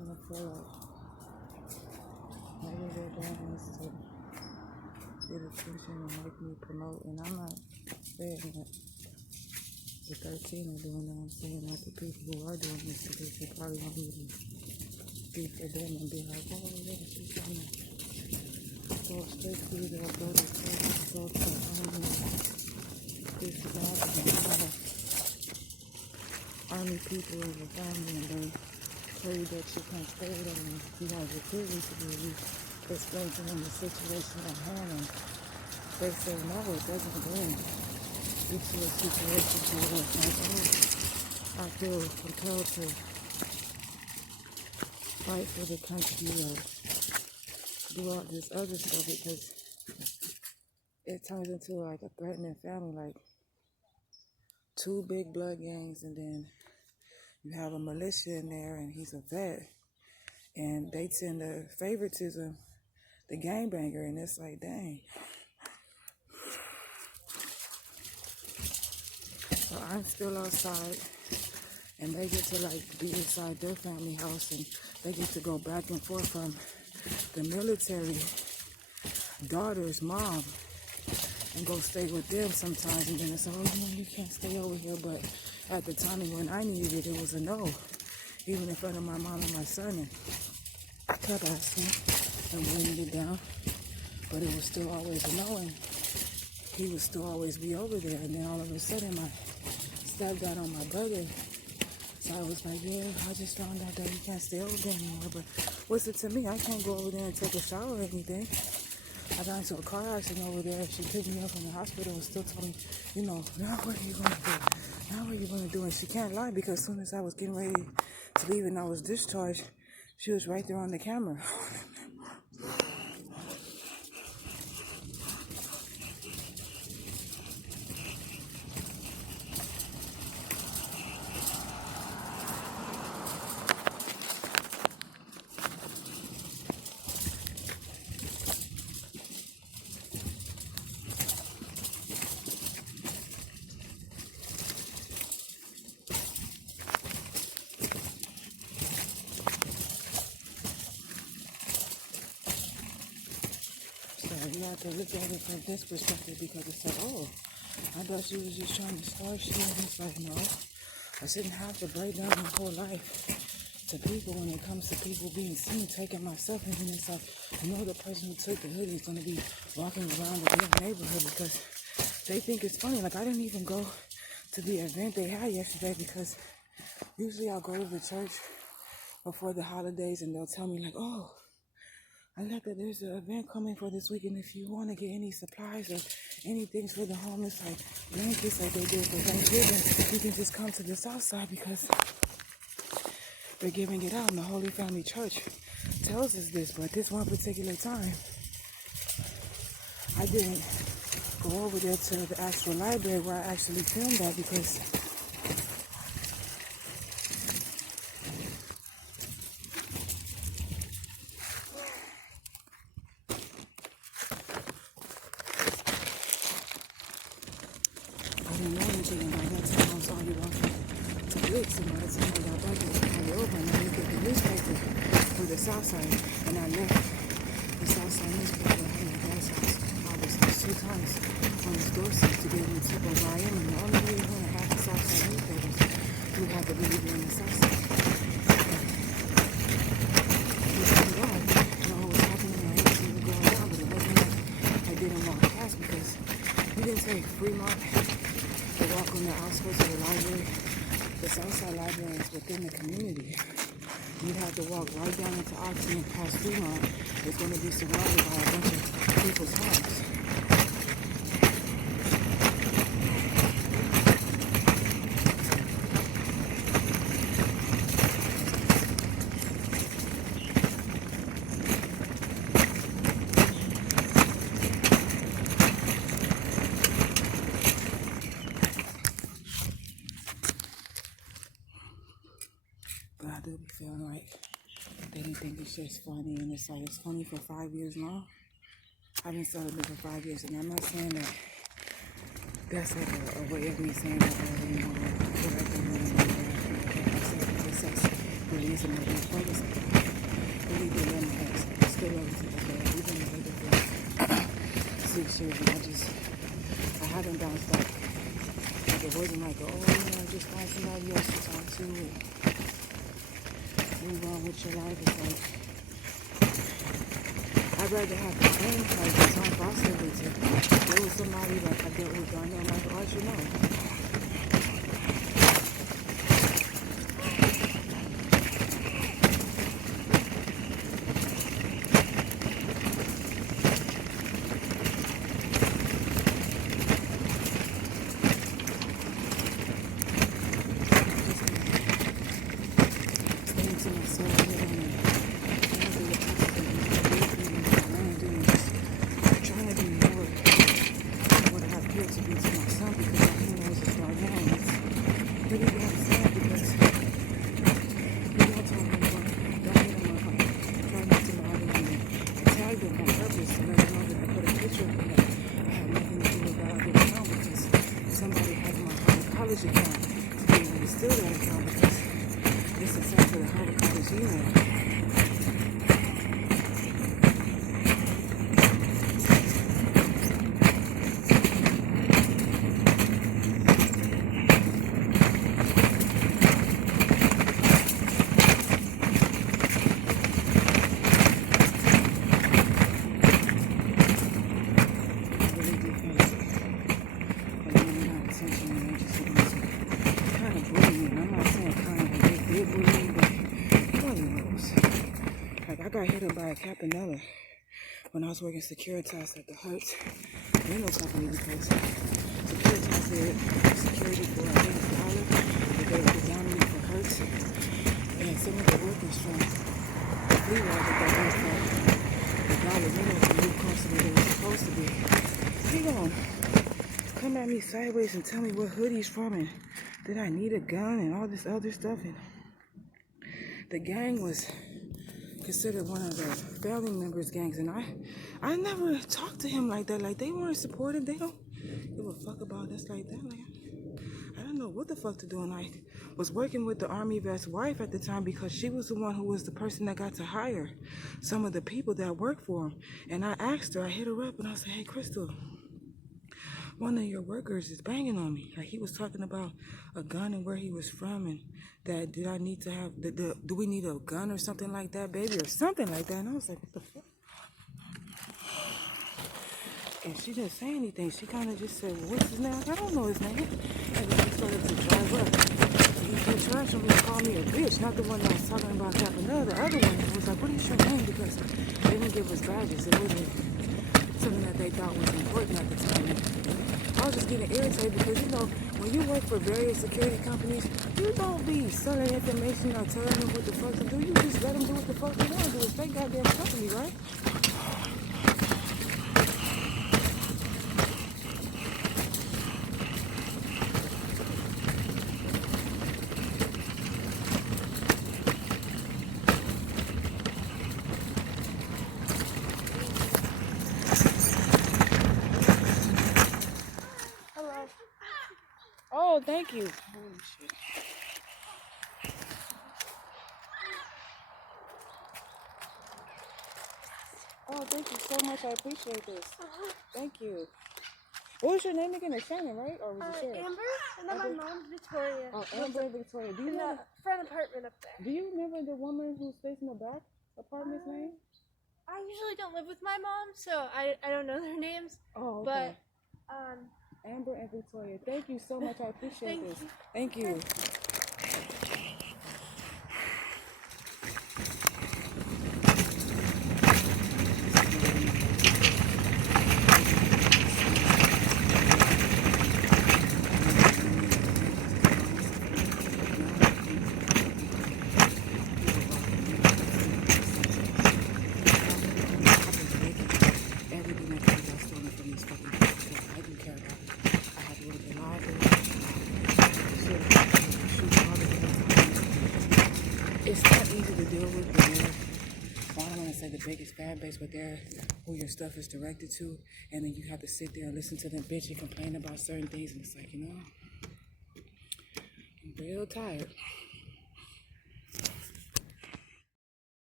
starting to feel like maybe they're doing this to get attention and make me promote. And I'm not saying that the 13 are doing it. I'm saying that the people who are doing this because they probably want me to speak for them and be like, oh, yeah, she's gonna go straight through there, go to church, go to this God, and you have army people in your family, and they tell you that you can't stay with them, and you have recruiters to do. You explain to them the situation at hand, and they say no, it doesn't go in. Get to a situation where it's like, oh, I feel compelled to fight for the country or do all this other stuff, because it turns into like a threatening family, like two big blood gangs, and then you have a militia in there, and he's a vet, and they tend to favoritism the gangbanger, and it's like, dang. So I'm still outside, and they get to like be inside their family house, and they get to go back and forth from the military daughter's mom and go stay with them sometimes, and then it's like, oh, no, you can't stay over here. But at the time when I needed it, it was a no, even in front of my mom and my son, and I kept asking and weighing it down, but it was still always a no, and he would still always be over there. And then all of a sudden my step got on my brother, so I was like, yeah, I just found out that you can't stay over there anymore. But what's it to me? I can't go over there and take a shower or anything. I got into a car accident over there. She picked me up from the hospital and still told me, you know, now what are you going to do? Now what are you going to do? And she can't lie, because as soon as I was getting ready to leave and I was discharged, she was right there on the camera. You have to look at it from this perspective, because it's like, oh, I thought she was just trying to start shit. And it's like, no, I shouldn't have to break down my whole life to people when it comes to people being seen taking my stuff. And then it's like, you know, the person who took the hoodie is going to be walking around the damn neighborhood because they think it's funny. Like, I didn't even go to the event they had yesterday, because usually I'll go to the church before the holidays and they'll tell me like, oh, I like that there's an event coming for this weekend. If you want to get any supplies or anything for the homeless, like blankets like they did for Thanksgiving, you can just come to the south side, because they're giving it out. And the Holy Family Church tells us this. But this one particular time, I didn't go over there to the actual library where I actually filmed that, because I didn't know anything. And by that time I was already walking to Blix, and by the time I got back, it was kind of over. And I looked at the newspaper for the south side, and I left the south side newspaper in my dad's house. I was like 2 times on his doorstep to get him to tip of where I am. And the only way you're going to have the south side newspapers, you have to be either in the south side. Thank God, I know what was happening. I didn't see what going on, but it wasn't like I didn't walk past, because we didn't take Fremont to walk on the outskirts of the library. The Southside Library is within the community. You'd have to walk right down into Oxford and past Fremont. It's going to be surrounded by a bunch of people's homes. But I do be feeling like they didn't think this shit's funny, and it's like, it's funny for 5 years now. I've been celebrating for 5 years, and I'm not saying that that's like a way of me saying that I really want to correct them. I'm saying it's just really isn't my big focus. Really do love my ex. I still love him to this day. We've been together for 6 years, and I haven't bounced back. Like, it wasn't like, oh, just find somebody else to talk to and move on with your life. It's like, I'd rather have the same like the time possible to deal with somebody like I dealt with Darnell Michael Archer. No. I got hit up by a Capanella when I was working Securitas at the Hertz rental company because Securitas did security for a $80 that they were designing for Hertz. And some of the workers from the flea market that worked for the dollar rental to move closer to where they were supposed to be. He gonna come at me sideways and tell me what hood he's from and that I need a gun and all this other stuff. And the gang was considered one of the family members' gangs, and I never talked to him like that. Like, they weren't supportive. They don't give a fuck about us like that. Like, I don't know what the fuck to do. And I was working with the Army vet's wife at the time because she was the one who was the person that got to hire some of the people that worked for him. And I asked her, I hit her up, and I said, hey, Crystal, one of your workers is banging on me. Like, he was talking about a gun and where he was from, and that did I need to have, do we need a gun or something like that, baby, or something like that. And I was like, what the fuck? And she didn't say anything. She kind of just said, well, what's his name? I don't know his name. And then she started to drive up. He put trash on me and called me a bitch. Not the one that was talking about Capanella. The other one was like, what is your name? Because they didn't give us badges. It wasn't something that they thought was important at the time. And I was just getting irritated because, you know, when you work for various security companies, you don't be selling information or telling them what the fuck to do. You just let them do what the fuck they want to do. It's their goddamn company, right? Oh, thank you. Holy shit. Oh, thank you so much. I appreciate this. Thank you. What was your name again? It's Shannon, right? Or was it Sharon? Amber, and then my mom's Victoria. Oh, Amber and Victoria. Do you know the front apartment up there? Do you remember the woman who's facing the back apartment's name? I usually don't live with my mom, so I don't know their names. Oh, okay. But Amber and Victoria, thank you so much. I appreciate this. Thank you. It's not easy to deal with, but I don't want to say the biggest fan base, but they're who your stuff is directed to, and then you have to sit there and listen to them bitch and complain about certain things, and it's like, you know, I'm real tired.